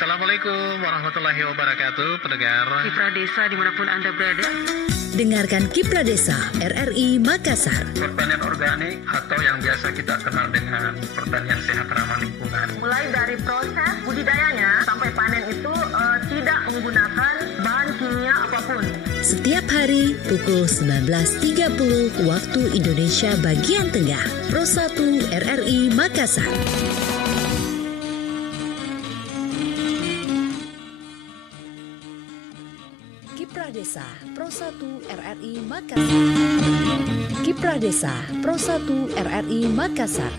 Assalamualaikum warahmatullahi wabarakatuh, pendengar Kiprah Desa dimanapun Anda berada. Dengarkan Kiprah Desa RRI Makassar. pertanian organik atau yang biasa kita kenal dengan pertanian sehat ramah lingkungan. Mulai dari proses budidayanya sampai panen itu tidak menggunakan bahan kimia apapun. Setiap hari pukul 19.30 waktu Indonesia bagian Tengah. Pro 1 RRI Makassar. Kiprah Desa Pro 1 RRI Makassar. Kiprah Desa Pro 1 RRI Makassar.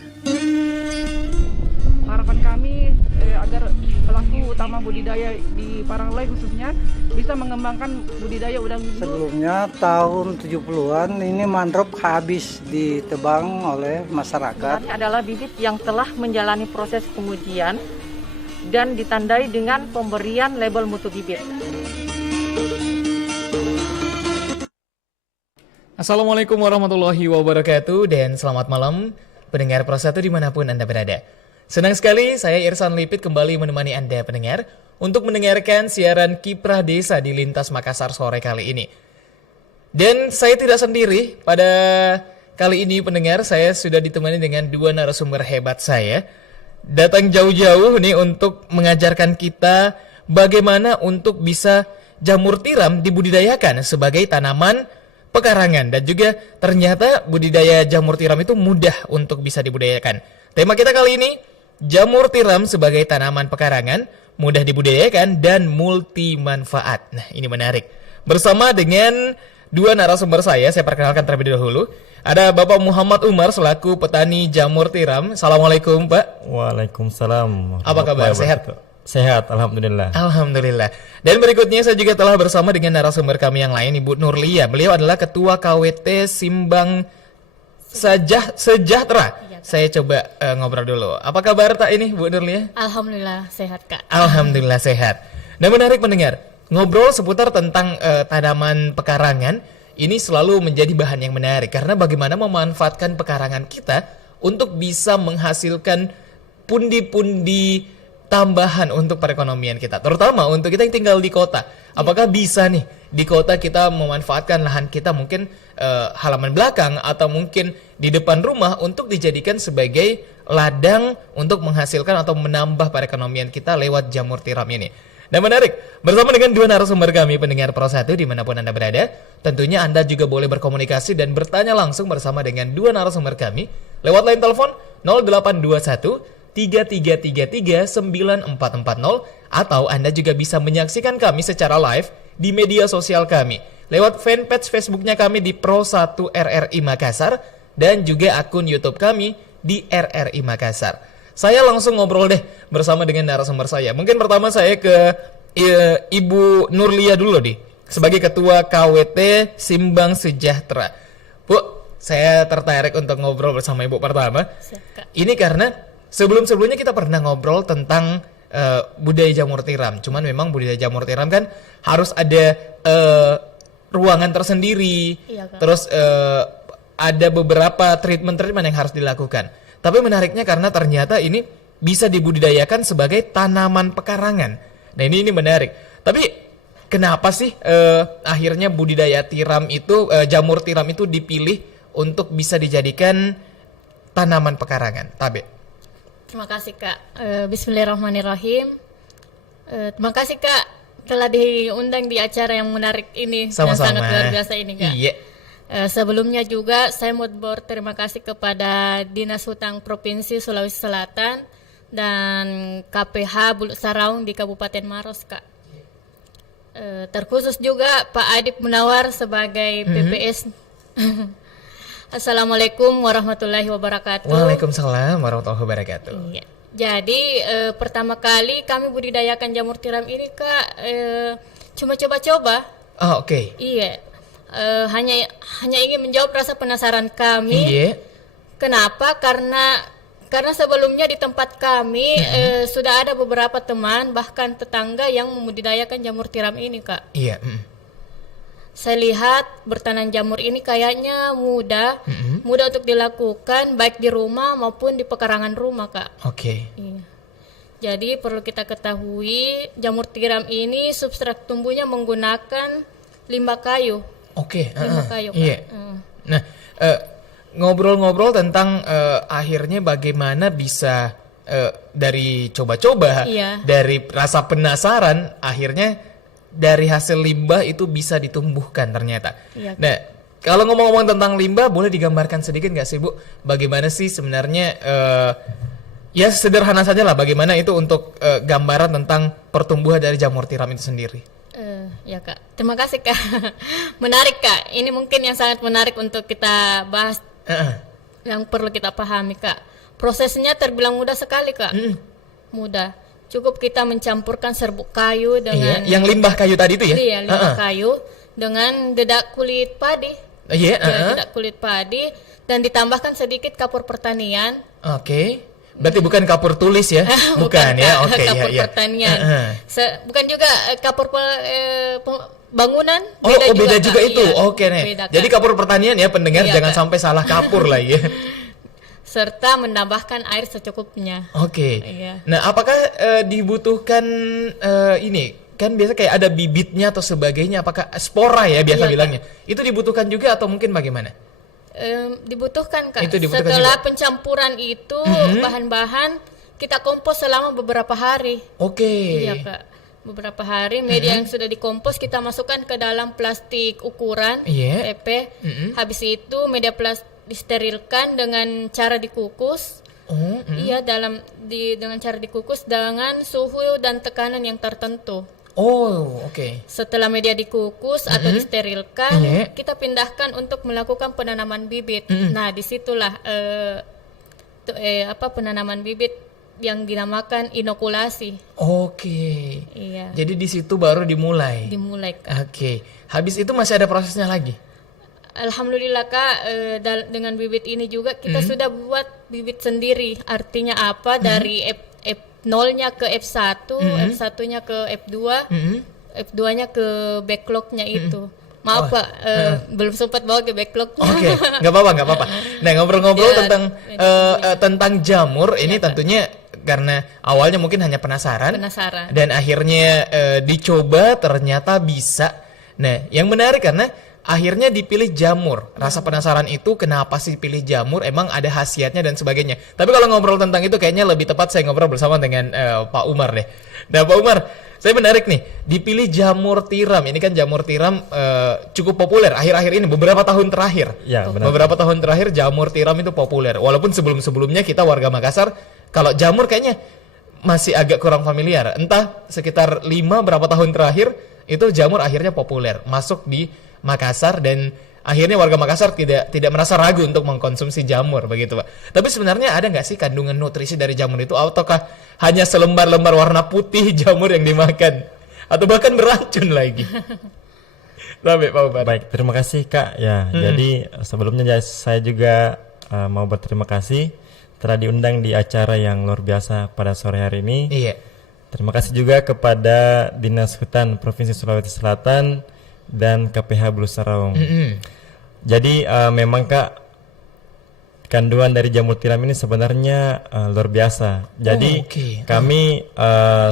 Harapan kami agar pelaku utama budidaya di Paranglai khususnya bisa mengembangkan budidaya udang windu. Sebelumnya tahun 70-an ini mangrove habis ditebang oleh masyarakat. Ini adalah bibit yang telah menjalani proses pengujian dan ditandai dengan pemberian label mutu bibit. Assalamualaikum warahmatullahi wabarakatuh dan selamat malam pendengar Pro 1 dimanapun Anda berada. Senang sekali saya Irsan Lipit kembali menemani Anda pendengar untuk mendengarkan siaran Kiprah Desa di Lintas Makassar sore kali ini. Dan saya tidak sendiri, pada kali ini pendengar saya sudah ditemani dengan dua narasumber hebat saya. Datang jauh-jauh nih untuk mengajarkan kita bagaimana untuk bisa jamur tiram dibudidayakan sebagai tanaman pekarangan, dan juga ternyata budidaya jamur tiram itu mudah untuk bisa dibudidayakan. Tema kita kali ini, jamur tiram sebagai tanaman pekarangan, mudah dibudidayakan dan multi manfaat. Nah, ini menarik. Bersama dengan dua narasumber saya perkenalkan terlebih dahulu. Ada Bapak Muhammad Umar selaku petani jamur tiram. Assalamualaikum, Pak. Waalaikumsalam. Apa kabar? Sehat? Sehat, alhamdulillah. Alhamdulillah. Dan berikutnya saya juga telah bersama dengan narasumber kami yang lain, Ibu Nurlia. Beliau adalah Ketua KWT Simbang Sejahtera. Saya coba ngobrol dulu. Apa kabar tak ini, Bu Nurlia? Alhamdulillah sehat, Kak. Alhamdulillah sehat. Nah, menarik mendengar. Ngobrol seputar tentang tanaman pekarangan ini selalu menjadi bahan yang menarik karena bagaimana memanfaatkan pekarangan kita untuk bisa menghasilkan pundi-pundi tambahan untuk perekonomian kita, terutama untuk kita yang tinggal di kota. Apakah bisa nih di kota kita memanfaatkan lahan kita mungkin halaman belakang atau mungkin di depan rumah untuk dijadikan sebagai ladang untuk menghasilkan atau menambah perekonomian kita lewat jamur tiram ini. Nah, menarik, bersama dengan dua narasumber kami pendengar Pro 1 dimanapun Anda berada, tentunya Anda juga boleh berkomunikasi dan bertanya langsung bersama dengan dua narasumber kami lewat line telepon 0821 3333 9440, atau Anda juga bisa menyaksikan kami secara live di media sosial kami lewat fanpage Facebooknya kami di Pro 1 RRI Makassar dan juga akun YouTube kami di RRI Makassar. Saya langsung ngobrol deh bersama dengan narasumber saya. Mungkin pertama saya ke Ibu Nurlia dulu nih, sebagai Ketua KWT Simbang Sejahtera. Bu, saya tertarik untuk ngobrol bersama Ibu pertama. Ini karena sebelum-sebelumnya kita pernah ngobrol tentang budidaya jamur tiram. Cuman memang budidaya jamur tiram kan harus ada ruangan tersendiri. Iya, terus ada beberapa treatment yang harus dilakukan. Tapi menariknya karena ternyata ini bisa dibudidayakan sebagai tanaman pekarangan. Nah, ini menarik. Tapi kenapa sih akhirnya budidaya tiram itu, jamur tiram itu dipilih untuk bisa dijadikan tanaman pekarangan? Tabe. Terima kasih, Kak. Bismillahirrahmanirrahim. Terima kasih, Kak, telah diundang di acara yang menarik ini. Sama-sama. Yang sangat luar biasa ini, Kak. Iya. Sebelumnya juga saya mau berterima kasih kepada Dinas Hutang Provinsi Sulawesi Selatan dan KPH Bulu Saraung di Kabupaten Maros, Kak. Terkhusus juga Pak Adip Munawar sebagai PPS. Assalamualaikum warahmatullahi wabarakatuh. Waalaikumsalam warahmatullahi wabarakatuh. Iya. Jadi pertama kali kami budidayakan jamur tiram ini, Kak, cuma coba-coba. Oh, oke. Iya. Hanya ingin menjawab rasa penasaran kami. Iya. Kenapa? Karena sebelumnya di tempat kami sudah ada beberapa teman bahkan tetangga yang membudidayakan jamur tiram ini, Kak. Iya. Saya lihat bertanam jamur ini kayaknya mudah untuk dilakukan baik di rumah maupun di pekarangan rumah, Kak. Oke. Iya. Jadi perlu kita ketahui jamur tiram ini substrat tumbuhnya menggunakan limbah kayu. Oke. Limbah kayu. Iya. Kak. Nah, ngobrol-ngobrol tentang akhirnya bagaimana bisa dari coba-coba, Iya. dari rasa penasaran, akhirnya dari hasil limbah itu bisa ditumbuhkan ternyata. Iya. Nah, kalau ngomong-ngomong tentang limbah, boleh digambarkan sedikit nggak sih Bu? Bagaimana sih sebenarnya, ya sederhana saja lah, bagaimana itu untuk gambaran tentang pertumbuhan dari jamur tiram itu sendiri? Ya Kak, terima kasih Kak. Menarik Kak, ini mungkin yang sangat menarik untuk kita bahas, yang perlu kita pahami Kak. Prosesnya terbilang mudah sekali Kak, mudah. Cukup kita mencampurkan serbuk kayu dengan yang limbah kayu tadi itu ya? Iya, limbah kayu dengan dedak kulit padi. Dedak kulit padi dan ditambahkan sedikit kapur pertanian. Oke. Berarti bukan kapur tulis ya? Bukan ya? Oke, kapur ya. pertanian. Bukan juga kapur bangunan. Beda juga itu. Iya, Oke nih. beda, Kak. Jadi kapur pertanian ya pendengar, Iya, jangan Kak. sampai salah kapur lah ya. Serta menambahkan air secukupnya. Oke. Iya. Nah, apakah dibutuhkan ini? Kan biasa kayak ada bibitnya atau sebagainya, apakah spora ya biasa Iya, bilangnya. Itu dibutuhkan juga atau mungkin bagaimana? Dibutuhkan Kak. Itu dibutuhkan Setelah juga. pencampuran itu bahan-bahan kita kompos selama beberapa hari. Oke. Iya Kak. Beberapa hari media yang sudah dikompos kita masukkan ke dalam plastik ukuran Iya. PP. Habis itu media plastik disterilkan dengan cara dikukus. Iya, dengan cara dikukus dengan suhu dan tekanan yang tertentu. Oh, oke. Setelah media dikukus atau disterilkan, Iya. kita pindahkan untuk melakukan penanaman bibit. Nah, disitulah penanaman bibit yang dinamakan inokulasi. Oke. Iya. Jadi di situ baru dimulai. Dimulai Kak. Oke. Habis itu masih ada prosesnya lagi. Alhamdulillah Kak, dengan bibit ini juga kita sudah buat bibit sendiri. Artinya apa? Dari F0-nya ke F1, F1-nya ke F2, F2-nya ke backlog-nya itu. Maaf Pak, belum sempat bawa ke backlog. Oke, nggak apa-apa. Nah, ngobrol-ngobrol tentang jamur ini tentunya karena awalnya mungkin hanya penasaran. Dan akhirnya dicoba ternyata bisa. Nah, yang menarik karena akhirnya dipilih jamur. Rasa penasaran itu kenapa sih pilih jamur? Emang ada khasiatnya dan sebagainya. Tapi kalau ngobrol tentang itu kayaknya lebih tepat saya ngobrol bersama dengan Pak Umar deh. Nah Pak Umar, saya menarik nih, dipilih jamur tiram. Ini kan jamur tiram cukup populer akhir-akhir ini, beberapa tahun terakhir. Ya, benar. Beberapa tahun terakhir jamur tiram itu populer. Walaupun sebelum-sebelumnya kita warga Makassar, kalau jamur kayaknya masih agak kurang familiar. Entah sekitar 5 berapa tahun terakhir, itu jamur akhirnya populer. Masuk di Makassar dan akhirnya warga Makassar tidak merasa ragu untuk mengkonsumsi jamur begitu Pak. Tapi sebenarnya ada nggak sih kandungan nutrisi dari jamur itu, ataukah hanya selembar-lembar warna putih jamur yang dimakan atau bahkan beracun lagi? Baik Pak Umar. Baik, terima kasih Kak. Ya, jadi sebelumnya saya juga mau berterima kasih telah diundang di acara yang luar biasa pada sore hari ini. Iya. Terima kasih juga kepada Dinas Hutan Provinsi Sulawesi Selatan dan KPH Bulu Saraung. Jadi memang Kak, kandungan dari jamur tiram ini sebenarnya luar biasa. Jadi kami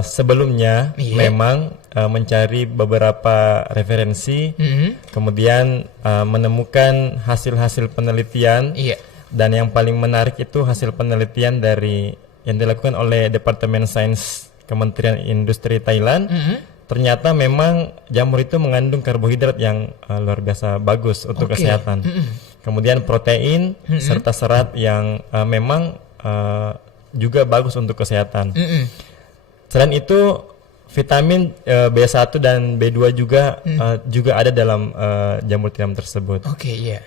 sebelumnya memang mencari beberapa referensi, kemudian menemukan hasil-hasil penelitian, dan yang paling menarik itu hasil penelitian dari yang dilakukan oleh Departemen Sains Kementerian Industri Thailand. Ternyata memang jamur itu mengandung karbohidrat yang luar biasa bagus untuk kesehatan. Kemudian protein serta serat yang memang juga bagus untuk kesehatan. Selain itu vitamin B1 dan B2 juga ada dalam jamur tiram tersebut.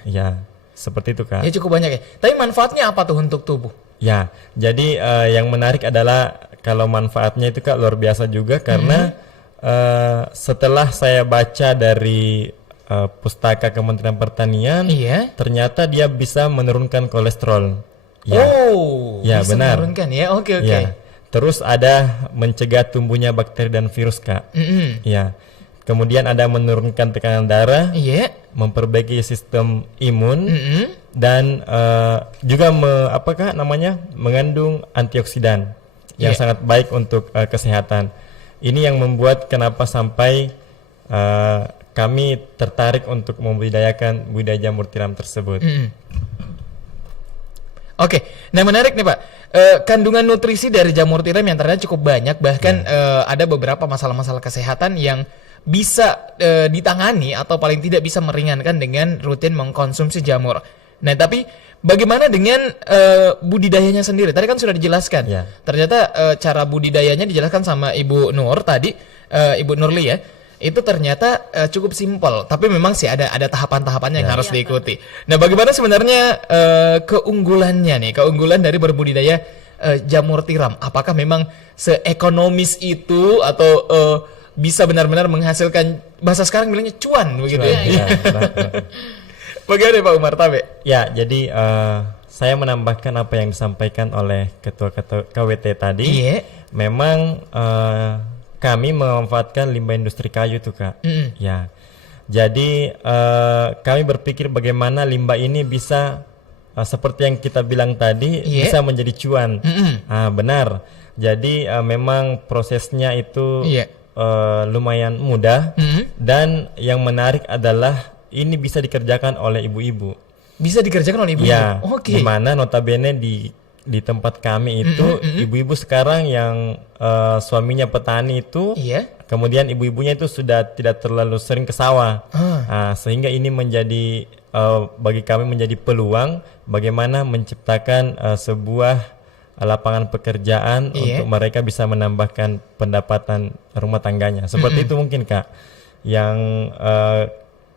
Ya, seperti itu Kak. Ya cukup banyak ya. Tapi manfaatnya apa tuh untuk tubuh? Ya, jadi yang menarik adalah kalau manfaatnya itu Kak luar biasa juga karena setelah saya baca dari pustaka Kementerian Pertanian, ternyata dia bisa menurunkan kolesterol. Ya. Ya bisa benar. menurunkan ya. Oke. Ya. Terus ada mencegah tumbuhnya bakteri dan virus Kak. Ya. Kemudian ada menurunkan tekanan darah, memperbaiki sistem imun, dan juga mengandung antioksidan. yang sangat baik untuk kesehatan. Ini yang membuat kenapa sampai kami tertarik untuk membudidayakan budidaya jamur tiram tersebut. Oke, nah menarik nih Pak. Kandungan nutrisi dari jamur tiram yang ternyata cukup banyak, bahkan ada beberapa masalah-masalah kesehatan yang bisa ditangani atau paling tidak bisa meringankan dengan rutin mengkonsumsi jamur. Nah, tapi bagaimana dengan budidayanya sendiri? Tadi kan sudah dijelaskan. Ternyata cara budidayanya dijelaskan sama Ibu Nur tadi, Ibu Nurli ya. Itu ternyata cukup simpel, tapi memang sih ada tahapan-tahapannya yang harus diikuti. Nah, bagaimana sebenarnya keunggulannya nih, keunggulan dari berbudidaya jamur tiram? Apakah memang seekonomis itu atau bisa benar-benar menghasilkan, bahasa sekarang bilangnya cuan begitu ya? Bagaimana Pak Umar Tabe? Ya, jadi saya menambahkan apa yang disampaikan oleh Ketua KWT tadi. Memang kami memanfaatkan limbah industri kayu tuh Kak. Ya, jadi kami berpikir bagaimana limbah ini bisa seperti yang kita bilang tadi bisa menjadi cuan. Benar. Jadi memang prosesnya itu lumayan mudah dan yang menarik adalah ini bisa dikerjakan oleh ibu-ibu. Bisa dikerjakan oleh ibu-ibu. Ya, di mana notabene di tempat kami itu ibu-ibu sekarang yang suaminya petani itu, kemudian ibu-ibunya itu sudah tidak terlalu sering ke sawah, sehingga ini menjadi bagi kami menjadi peluang bagaimana menciptakan sebuah lapangan pekerjaan untuk mereka bisa menambahkan pendapatan rumah tangganya. Seperti itu mungkin Kak yang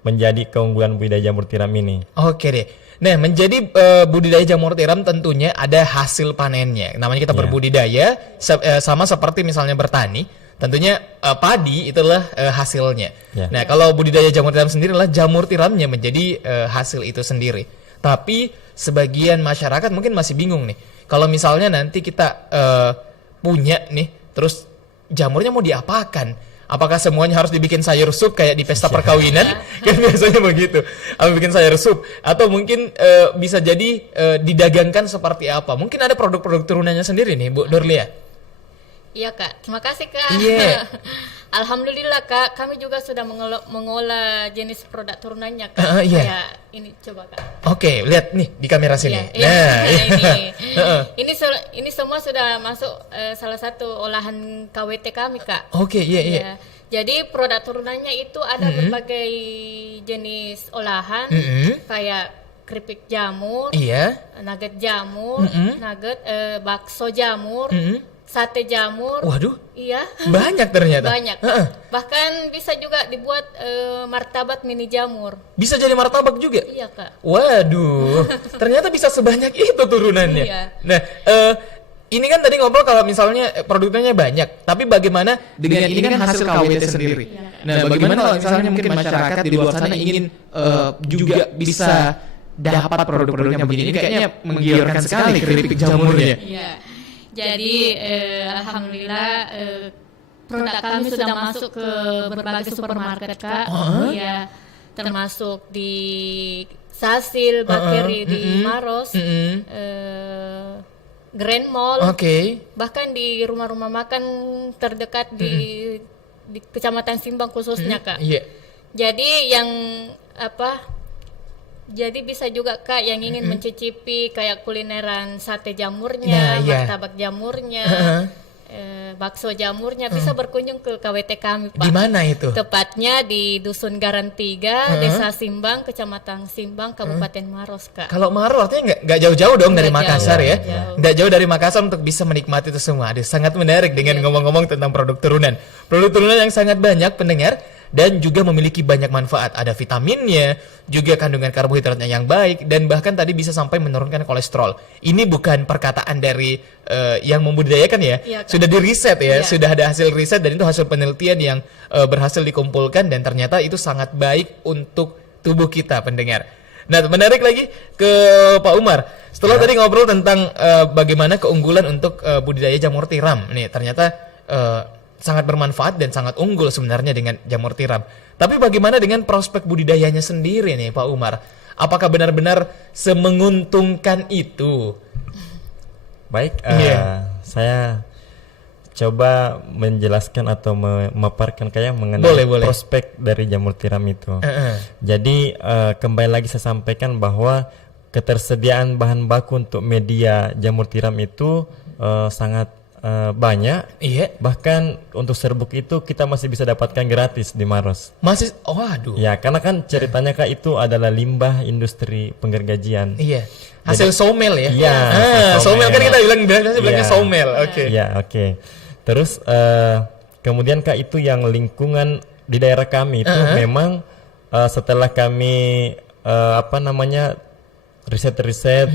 menjadi keunggulan budidaya jamur tiram ini. Oke deh. Nah, menjadi budidaya jamur tiram tentunya ada hasil panennya. Namanya kita berbudidaya, sama seperti misalnya bertani. Tentunya padi itulah hasilnya. Nah, kalau budidaya jamur tiram sendiri adalah jamur tiramnya menjadi hasil itu sendiri. Tapi sebagian masyarakat mungkin masih bingung nih. Kalau misalnya nanti kita punya nih, terus jamurnya mau diapakan? Apakah semuanya harus dibikin sayur sup kayak di pesta perkawinan? Kan biasanya begitu. Apa bikin sayur sup? Atau mungkin bisa jadi didagangkan seperti apa? Mungkin ada produk-produk turunannya sendiri nih, Bu Dorlia. Iya Kak, terima kasih Kak. Alhamdulillah Kak, kami juga sudah mengolah jenis produk turunannya Kak. Kayak ini coba Kak. Oke, lihat nih di kamera sini. Ini semua sudah masuk salah satu olahan KWT kami Kak. Iya. Jadi produk turunannya itu ada berbagai jenis olahan, kayak keripik jamur, nugget jamur, bakso jamur, sate jamur. Waduh. Iya. Banyak ternyata. Banyak. Bahkan bisa juga dibuat martabak mini jamur. Bisa jadi martabak juga? Iya Kak. Waduh. Ternyata bisa sebanyak itu turunannya. Nah, ini kan tadi ngobrol kalau misalnya produknya banyak, tapi bagaimana dengan ini kan hasil KWT sendiri. Nah, bagaimana kalau misalnya mungkin masyarakat di luar sana ingin juga bisa dapat produk-produknya begini? Ini kayaknya menggiurkan sekali keripik jamurnya. Iya. Jadi alhamdulillah produk kami sudah masuk ke berbagai supermarket Kak. Ya, termasuk di Sasil, Bakeri di Maros, Grand Mall, bahkan di rumah-rumah makan terdekat di Kecamatan Simbang khususnya Kak. Jadi yang jadi bisa juga Kak yang ingin mencicipi kayak kulineran sate jamurnya, martabak jamurnya, bakso jamurnya, bisa berkunjung ke KWT kami Pak. Di mana itu? Tepatnya di Dusun Garan 3, Desa Simbang, Kecamatan Simbang, Kabupaten Maros Kak. Kalau Maros artinya nggak jauh-jauh dong dari Makassar ya? Nggak jauh dari Makassar untuk bisa menikmati itu semua. Aduh, sangat menarik dengan ngomong-ngomong tentang produk turunan. Produk turunan yang sangat banyak pendengar. Dan juga memiliki banyak manfaat, ada vitaminnya, juga kandungan karbohidratnya yang baik, dan bahkan tadi bisa sampai menurunkan kolesterol. Ini bukan perkataan dari yang membudidayakan ya, sudah di riset ya, sudah ada hasil riset dan itu hasil penelitian yang berhasil dikumpulkan dan ternyata itu sangat baik untuk tubuh kita pendengar. Nah, menarik lagi ke Pak Umar. Setelah tadi ngobrol tentang bagaimana keunggulan untuk budidaya jamur tiram, nih ternyata sangat bermanfaat dan sangat unggul sebenarnya dengan jamur tiram. Tapi bagaimana dengan prospek budidayanya sendiri nih Pak Umar? Apakah benar-benar semenguntungkan itu? Baik, saya coba menjelaskan atau memaparkan kayak mengenai Boleh. prospek dari jamur tiram itu. Jadi kembali lagi saya sampaikan bahwa ketersediaan bahan baku untuk media jamur tiram itu sangat banyak. Iya. Bahkan untuk serbuk itu kita masih bisa dapatkan gratis di Maros. Masih, waduh. Ya, karena kan ceritanya Kak itu adalah limbah industri penggergajian. Iya. Hasil somel ya. Iya. Somel kan kita bilangnya somel. Oke. Iya, oke. Terus kemudian Kak itu yang lingkungan di daerah kami itu memang setelah kami riset-riset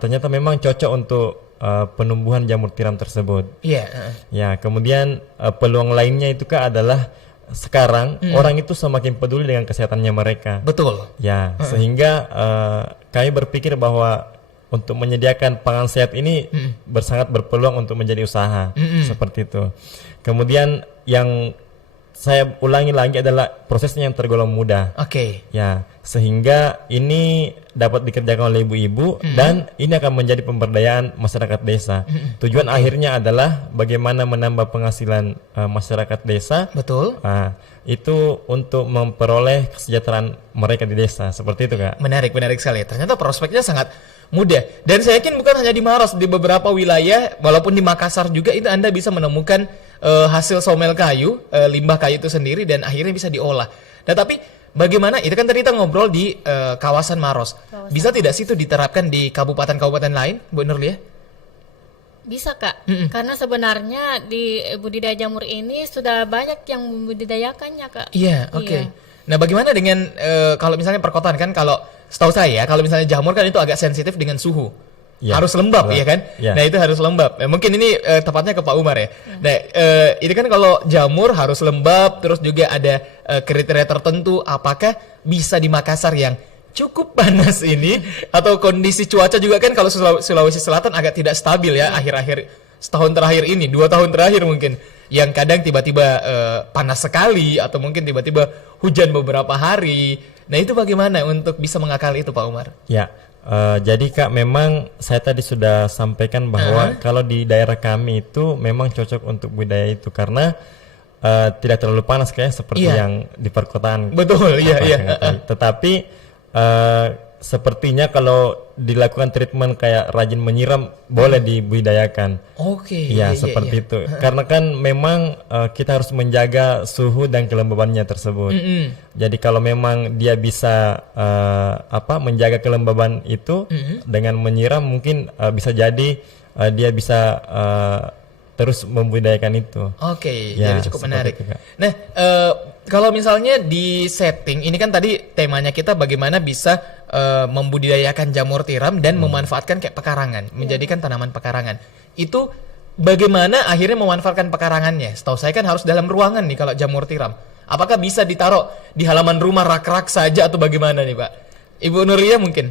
ternyata memang cocok untuk penumbuhan jamur tiram tersebut. Iya. Ya, kemudian peluang lainnya itu Kak adalah sekarang orang itu semakin peduli dengan kesehatannya mereka. Betul. Ya, sehingga kami berpikir bahwa untuk menyediakan pangan sehat ini sangat berpeluang untuk menjadi usaha seperti itu. Kemudian yang saya ulangi lagi adalah prosesnya yang tergolong mudah. Oke. Ya, sehingga ini dapat dikerjakan oleh ibu-ibu dan ini akan menjadi pemberdayaan masyarakat desa. Tujuan akhirnya adalah bagaimana menambah penghasilan masyarakat desa. Betul. Itu untuk memperoleh kesejahteraan mereka di desa. Seperti itu Kak. Menarik sekali. Ternyata prospeknya sangat mudah. Dan saya yakin bukan hanya di Maros, di beberapa wilayah, walaupun di Makassar juga itu Anda bisa menemukan hasil somel kayu, limbah kayu itu sendiri dan akhirnya bisa diolah. Nah, tapi bagaimana, itu kan tadi kita ngobrol di kawasan Maros. Bisa tidak sih itu diterapkan di kabupaten-kabupaten lain, Bu Nurlia? Bisa Kak, karena sebenarnya di budidaya jamur ini sudah banyak yang membudidayakannya Kak. Iya, oke. Nah, bagaimana dengan kalau misalnya perkotaan kan, kalau setahu saya kalau misalnya jamur kan itu agak sensitif dengan suhu. Ya, harus lembab ya kan? Ya. Nah, itu harus lembab. Mungkin ini tepatnya ke Pak Umar ya. Nah, ini kan kalau jamur harus lembab, terus juga ada kriteria tertentu. Apakah bisa di Makassar yang cukup panas ini, atau kondisi cuaca juga kan kalau Sulawesi Selatan agak tidak stabil ya akhir-akhir setahun terakhir ini, 2 tahun terakhir mungkin, yang kadang tiba-tiba panas sekali atau mungkin tiba-tiba hujan beberapa hari. Nah, itu bagaimana untuk bisa mengakali itu Pak Umar? Ya. Jadi Kak, memang saya tadi sudah sampaikan bahwa kalau di daerah kami itu memang cocok untuk budidaya itu karena tidak terlalu panas kayak seperti yang di perkotaan. Betul, iya. Tetapi sepertinya kalau dilakukan treatment kayak rajin menyiram boleh dibudidayakan. Oke. Ya, seperti itu. Karena kan memang kita harus menjaga suhu dan kelembabannya tersebut. Jadi kalau memang dia bisa menjaga kelembaban itu dengan menyiram, mungkin bisa jadi dia bisa terus membudidayakan itu. Oke, jadi cukup menarik. Nah, kalau misalnya di setting ini kan tadi temanya kita bagaimana bisa membudidayakan jamur tiram dan memanfaatkan kayak pekarangan, menjadikan tanaman pekarangan. Itu bagaimana akhirnya memanfaatkan pekarangannya? Setahu saya kan harus dalam ruangan nih kalau jamur tiram. Apakah bisa ditaruh di halaman rumah rak-rak saja atau bagaimana nih Pak? Ibu Nurlia mungkin?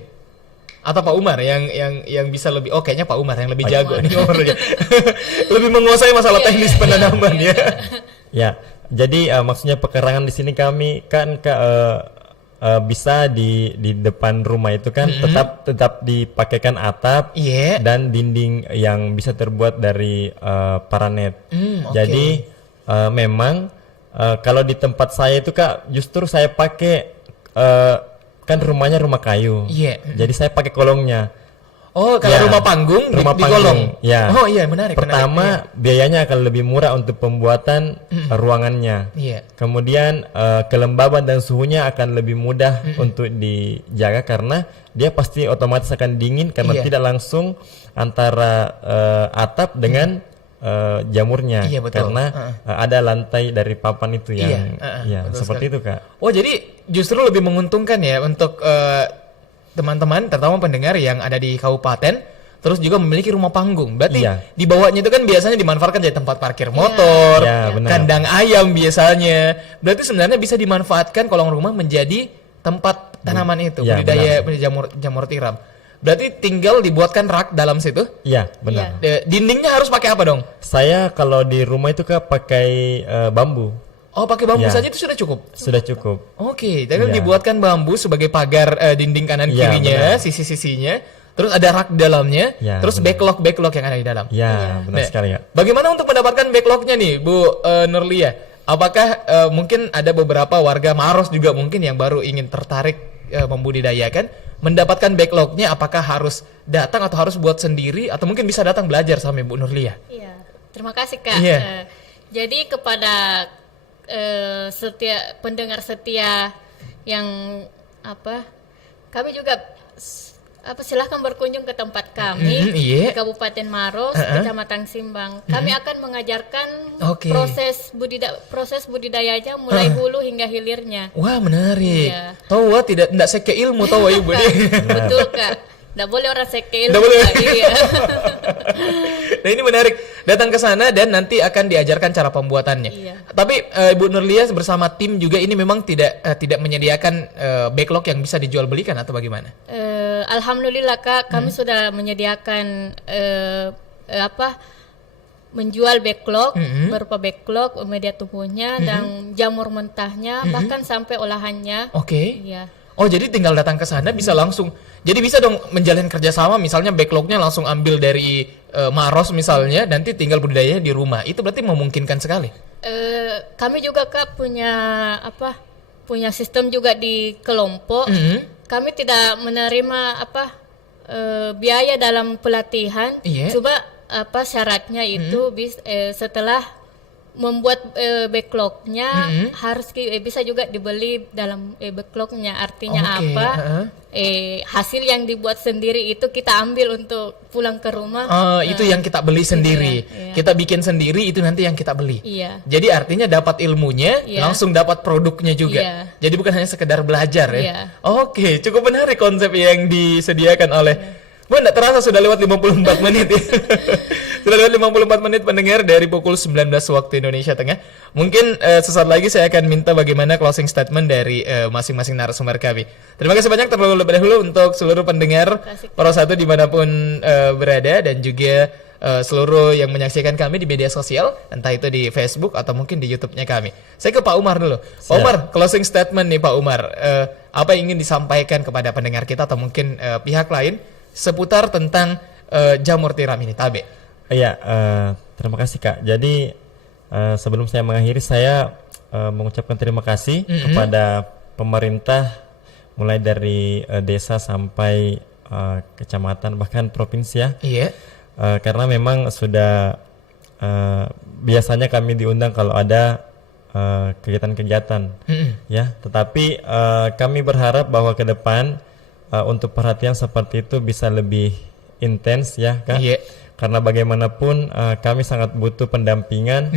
Atau Pak Umar yang bisa lebih, kayaknya Pak Umar yang lebih jago nih ngobrolnya. Lebih menguasai masalah teknis penanaman ya. Ya, jadi maksudnya pekarangan di sini kami kan bisa di depan rumah itu kan tetap dipakaikan atap dan dinding yang bisa terbuat dari paranet. Jadi memang kalau di tempat saya itu Kak, justru saya pakai kan rumahnya rumah kayu. Jadi saya pakai kolongnya. Oh, kalau rumah panggung di kolong. Ya. Oh iya, menarik. Pertama, biayanya akan lebih murah untuk pembuatan ruangannya. Kemudian kelembaban dan suhunya akan lebih mudah untuk dijaga karena dia pasti otomatis akan dingin karena tidak langsung antara atap dengan jamurnya. Karena ada lantai dari papan itu yang seperti itu Kak. Oh, jadi justru lebih menguntungkan ya untuk teman-teman, terutama pendengar yang ada di kabupaten, terus juga memiliki rumah panggung. Berarti di bawahnya itu kan biasanya dimanfaatkan jadi tempat parkir motor, kandang ayam biasanya. Berarti sebenarnya bisa dimanfaatkan kolong rumah menjadi tempat tanaman itu, budidaya jamur tiram. Berarti tinggal dibuatkan rak dalam situ? Iya, benar. Dindingnya harus pakai apa dong? Saya kalau di rumah itu Kak pakai bambu. Oh, pakai bambu saja itu sudah cukup? Sudah cukup. Oke, jadi dibuatkan bambu sebagai pagar dinding kanan kirinya, sisi-sisinya. terus ada rak di dalamnya, Ya, terus benar. backlog yang ada di dalam. Ya, benar Nah, sekali ya. bagaimana untuk mendapatkan backlognya nih, Bu Nurlia? Apakah mungkin ada beberapa warga Maros juga mungkin yang baru ingin tertarik membudidayakan, mendapatkan backlognya? Apakah harus datang atau harus buat sendiri, atau mungkin bisa datang belajar sama Bu Nurlia? Iya, terima kasih Kak. Iya. Jadi kepada pendengar setia yang kami juga silahkan berkunjung ke tempat kami iya. di Kabupaten Maros, Kecamatan Simbang. Kami akan mengajarkan Oke. proses budidayanya mulai hulu hingga hilirnya. Wah, menarik. Iya. Tahu tidak seke ilmu tahu Ibu nih. Betul Kak. Nggak boleh orang sekil. Nggak boleh. Iya. Nah, ini menarik. Datang ke sana dan nanti akan diajarkan cara pembuatannya. Iya. Tapi Ibu Nurlia bersama tim juga ini memang tidak menyediakan backlog yang bisa dijual belikan atau bagaimana? Alhamdulillah Kak, kami sudah menyediakan menjual backlog berupa backlog, media tumbuhnya dan jamur mentahnya, bahkan sampai olahannya. Oke. Iya. Oh, jadi tinggal datang ke sana bisa langsung. Jadi bisa dong menjalin kerjasama, misalnya backlognya langsung ambil dari Maros misalnya, nanti tinggal budidayanya di rumah. Itu berarti memungkinkan sekali. Kami juga Kak punya sistem juga di kelompok. Kami tidak menerima biaya dalam pelatihan. Iya. Coba syaratnya itu setelah membuat backlognya harus bisa juga dibeli dalam backlognya. Artinya Oke, hasil yang dibuat sendiri itu kita ambil untuk pulang ke rumah. Itu yang kita beli sendiri. Iya. Kita bikin sendiri, itu nanti yang kita beli. Iya. Jadi artinya dapat ilmunya, Iya. langsung dapat produknya juga. Iya. Jadi bukan hanya sekedar belajar ya. Iya. Oke, cukup menarik konsep yang disediakan oleh Bu, enggak terasa sudah lewat 54 menit ya. Sudah lewat 54 menit pendengar dari pukul 19 waktu Indonesia Tengah. Mungkin sesaat lagi saya akan minta bagaimana closing statement dari masing-masing narasumber kami. Terima kasih banyak terlebih dahulu untuk seluruh pendengar Pro 1 dimanapun berada, dan juga seluruh yang menyaksikan kami di media sosial, entah itu di Facebook atau mungkin di YouTube-nya kami. Saya ke Pak Umar dulu. Pak Umar, closing statement nih Pak Umar. Apa yang ingin disampaikan kepada pendengar kita atau mungkin pihak lain seputar tentang jamur tiram ini, tabe? Iya, terima kasih Kak. Jadi sebelum saya mengakhiri, saya mengucapkan terima kasih kepada pemerintah, mulai dari desa sampai kecamatan bahkan provinsi ya. Iya. Karena memang sudah biasanya kami diundang kalau ada kegiatan-kegiatan ya. Tetapi kami berharap bahwa ke depan untuk perhatian seperti itu bisa lebih intens ya Kak. Iya. Karena bagaimanapun kami sangat butuh pendampingan,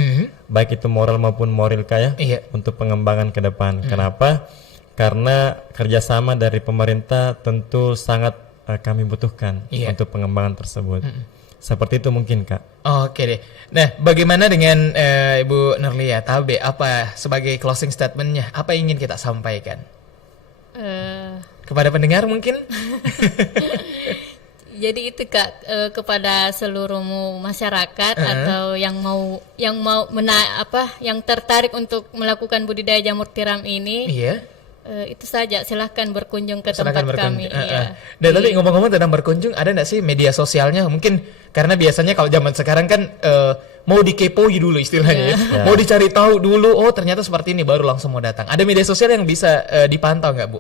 baik itu moral maupun moral Kak ya, untuk pengembangan ke depan. Kenapa? Karena kerjasama dari pemerintah tentu sangat kami butuhkan untuk pengembangan tersebut. Seperti itu mungkin Kak. Oke deh. Nah, bagaimana dengan Ibu Nurlia, tabe, apa sebagai closing statementnya? Apa yang ingin kita sampaikan? Kepada pendengar mungkin? Jadi itu Kak, kepada seluruh masyarakat atau yang tertarik untuk melakukan budidaya jamur tiram ini, itu saja, silahkan berkunjung ke tempat kami. Iya. Dan tadi ngomong-ngomong tentang berkunjung, ada nggak sih media sosialnya? Mungkin karena biasanya kalau zaman sekarang kan mau dikepoi dulu istilahnya, mau dicari tahu dulu. Oh ternyata seperti ini, baru langsung mau datang. Ada media sosial yang bisa dipantau nggak Bu?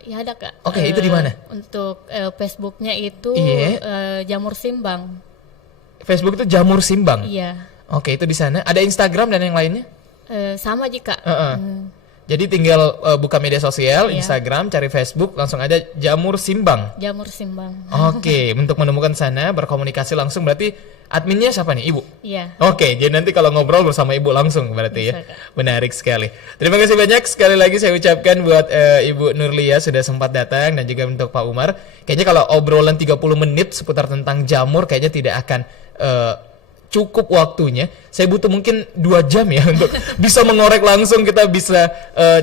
Ya ada Kak. Oke, itu di mana? Untuk Facebooknya itu Jamur Simbang. Facebook itu Jamur Simbang. Iya. Oke, itu di sana. Ada Instagram dan yang lainnya? Sama Jika. Jadi tinggal buka media sosial, Instagram, cari Facebook, langsung ada Jamur Simbang. Jamur Simbang. Oke, untuk menemukan sana, berkomunikasi langsung, berarti adminnya siapa nih? Ibu? Iya. Oke, jadi nanti kalau ngobrol bersama Ibu langsung berarti Bisa, ya. Menarik sekali. Terima kasih banyak sekali lagi saya ucapkan buat Ibu Nurlia sudah sempat datang, dan juga untuk Pak Umar. Kayaknya kalau obrolan 30 menit seputar tentang jamur kayaknya tidak akan cukup waktunya. Saya butuh mungkin 2 jam ya untuk bisa mengorek langsung. Kita bisa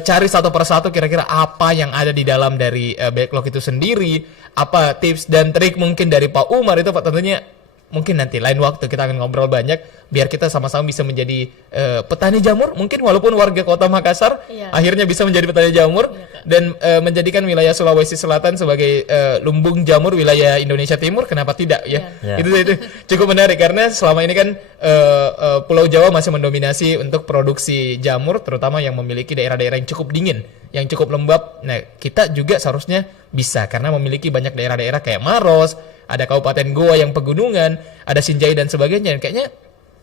cari satu persatu kira-kira apa yang ada di dalam dari backlog itu sendiri, apa tips dan trik mungkin dari Pak Umar itu Pak, tentunya mungkin nanti lain waktu kita akan ngobrol banyak biar kita sama-sama bisa menjadi petani jamur, mungkin walaupun warga kota Makassar akhirnya bisa menjadi petani jamur dan menjadikan wilayah Sulawesi Selatan sebagai lumbung jamur wilayah Indonesia Timur, kenapa tidak ya? Itu cukup menarik karena selama ini kan Pulau Jawa masih mendominasi untuk produksi jamur, terutama yang memiliki daerah-daerah yang cukup dingin, yang cukup lembab. Nah, kita juga seharusnya bisa karena memiliki banyak daerah-daerah kayak Maros, ada Kabupaten Goa yang pegunungan, ada Sinjai dan sebagainya. Kayaknya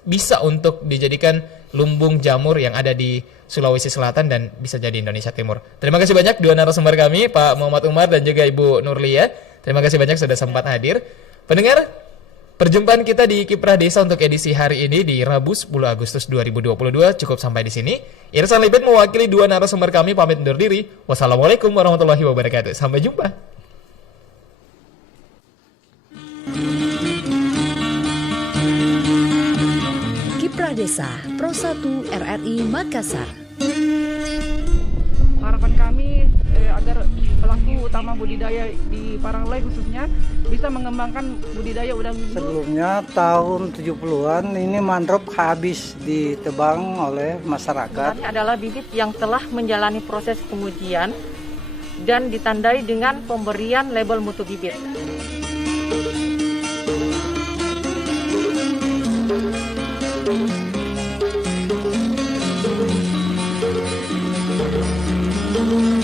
bisa untuk dijadikan lumbung jamur yang ada di Sulawesi Selatan dan bisa jadi Indonesia Timur. Terima kasih banyak dua narasumber kami, Pak Muhammad Umar dan juga Ibu Nurlia. Terima kasih banyak sudah sempat hadir. Pendengar, perjumpaan kita di Kiprah Desa untuk edisi hari ini di Rabu 10 Agustus 2022 cukup sampai di sini. Irsan Libet mewakili dua narasumber kami pamit undur diri. Wassalamualaikum warahmatullahi wabarakatuh. Sampai jumpa. Kiprah Desa Pro 1 RRI Makassar. Harapan kami agar pelaku utama budidaya di Paranglay khususnya bisa mengembangkan budidaya udang windu. Sebelumnya tahun 70-an ini mangrove habis ditebang oleh masyarakat. Ini adalah bibit yang telah menjalani proses pengujian dan ditandai dengan pemberian label mutu bibit. Thank you.